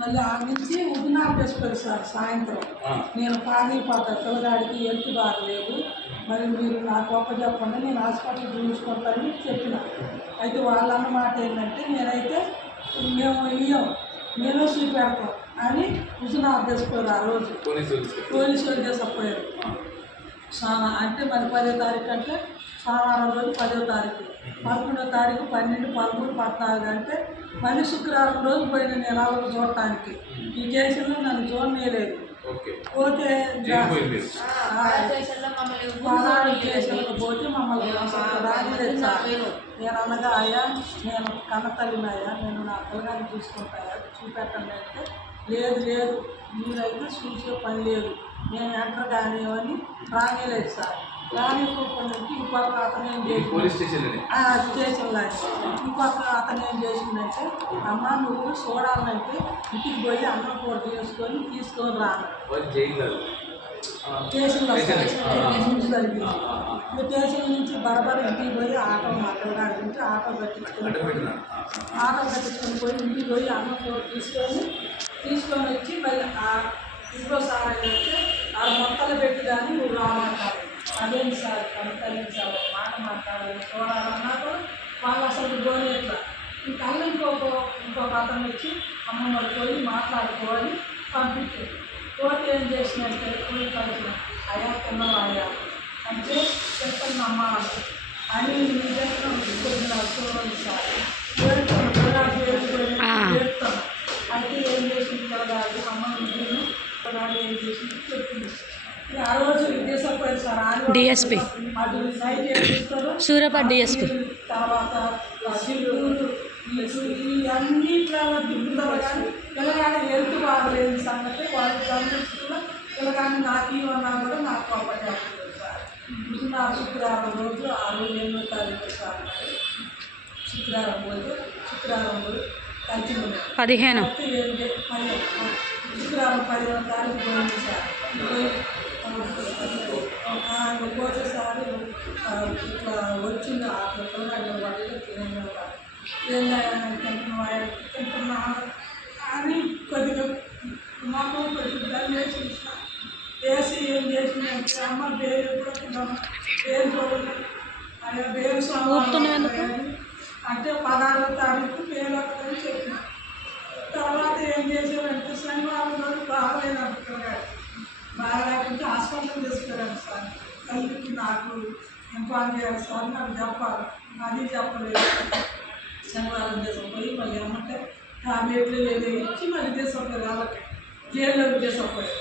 మళ్ళీ ఆ నుంచి ఉద్దినాలు చేసుకోరు సార్. సాయంత్రం నేను పాడిపోతా, పిల్లగాడికి హెల్త్ బాగలేదు, మరి మీరు నాకు చెప్పండి, నేను హాస్పిటల్ చూపించుకుంటానని చెప్పిన. అయితే వాళ్ళు అన్నమాట ఏంటంటే, నేనైతే మేము ఇయ్యం, మేము చూపెడతాం అని ఉద్దినాలు చేసుకోరు. ఆ రోజు పోలీసులు చేసపోయారు. అంటే మరి 10వ తారీఖు అంటే సోమవారం రోజు 10వ తారీఖు, 11వ తారీఖు 12, 13, 14 అంటే మళ్ళీ శుక్రవారం రోజు పోయిన నేను ఆవిడ చూడటానికి. ఈ కేసులో నన్ను చూడలేదు. పోతే కేసులకు పోతే మమ్మల్ని రాజలేదు. నేను అనగా అయ్యా, నేను కన్నతల్లినయ్యా, నేను నా పిల్లగాన్ని చూసుకుంటాయా, చూపెట్టండి అంటే లేదు లేదు, మీరైతే చూసే పని లేదు, నేను ఎంటర్ కానివ్వని రానేలేదు సార్. రానివ్వకుండా ఇంకొక అతను ఏం స్టేషన్లో ఇంకొక అతను ఏం చేసిందంటే, అమ్మ నువ్వు చూడాలంటే ఇంటికి పోయి అన్నం కూర తీసుకొని రాను. స్టేషన్లో జరిగింది. స్టేషన్ నుంచి బరబరి ఇంటికి పోయి ఆటో మాట్లాడాలి నుంచి ఆటో కట్టించుకొని పోయి ఇంటికి పోయి అన్నం కూర తీసుకొని వచ్చి మళ్ళీ ఇంకోసారి అయితే ఆ మొక్కలు పెట్టి కానీ నువ్వు రావాలంటారు. అదేంటి సార్, కనుక సార్ మాట మాట్లాడాలి చూడాలన్నా కూడా వాళ్ళు అసలు గోనేట్లా. ఇంకా ఇంకొక అతను వచ్చి అమ్మమ్మ పోయి మాట్లాడుకోవాలి పంపించారు. పోతే ఏం చేసినట్టే పోయి కలిసిన అయ్యా తిన్నవాయ్యా అంటే చెప్పండి అమ్మ అని చూడండి సార్ ఏడుతాను. అయితే ఏం చేసింది కదా అమ్మ నేను ఏం చేసింది చెప్పింది. ఆ రోజు విద్యాసపోయారు సార్. డిఎస్పీ సూర్యాపేట డిఎస్పీ తర్వాత అన్నిట్లో దిగుతారు. కానీ పిల్లగానే హెల్త్ బాగలేని సంగతి వాళ్ళకి గమనించుకున్న పిల్లగాని నాకు ఇవన్నా కూడా నాకు చెప్పలేదు సార్. నా శుక్రవారం రోజు ఆ రోజు 8వ తారీఖు సార్, శుక్రవారం రోజు కలిసి 15 శుక్రవారం 10వ తారీఖు పోయింది సార్. పోసేసారి ఇట్లా వచ్చింది ఆ పిల్లగాడు వాళ్ళు తింటున్నా అని కొద్దిగా మాకు కొద్దిగా వేసింది సార్. వేసి ఏం చేసిందంటే అమ్మ పేరు కూడా పేరు చూడండి అయ్యా పేరు అంటే 16వ తారీఖు పేరు ఒకటని చెప్పిన. తర్వాత ఏం చేశారంటే శనివారం రోజు బాగాలేదంటే బాగాలేకుంటే హాస్పిటల్ తీసుకెళ్ళాను సార్. కలిపి నాకు ఇన్ఫార్మ్ చేయాలి సార్, నాకు చెప్పాలి, అది చెప్పలేదు. శనివారం తీసుకుపోయి మళ్ళీ ఏమంటే టాబ్లెట్లు ఏదో ఇచ్చి మళ్ళీ తీసుకుపోయారు, వాళ్ళకి జైల్లోకి తీసుకుపోయారు.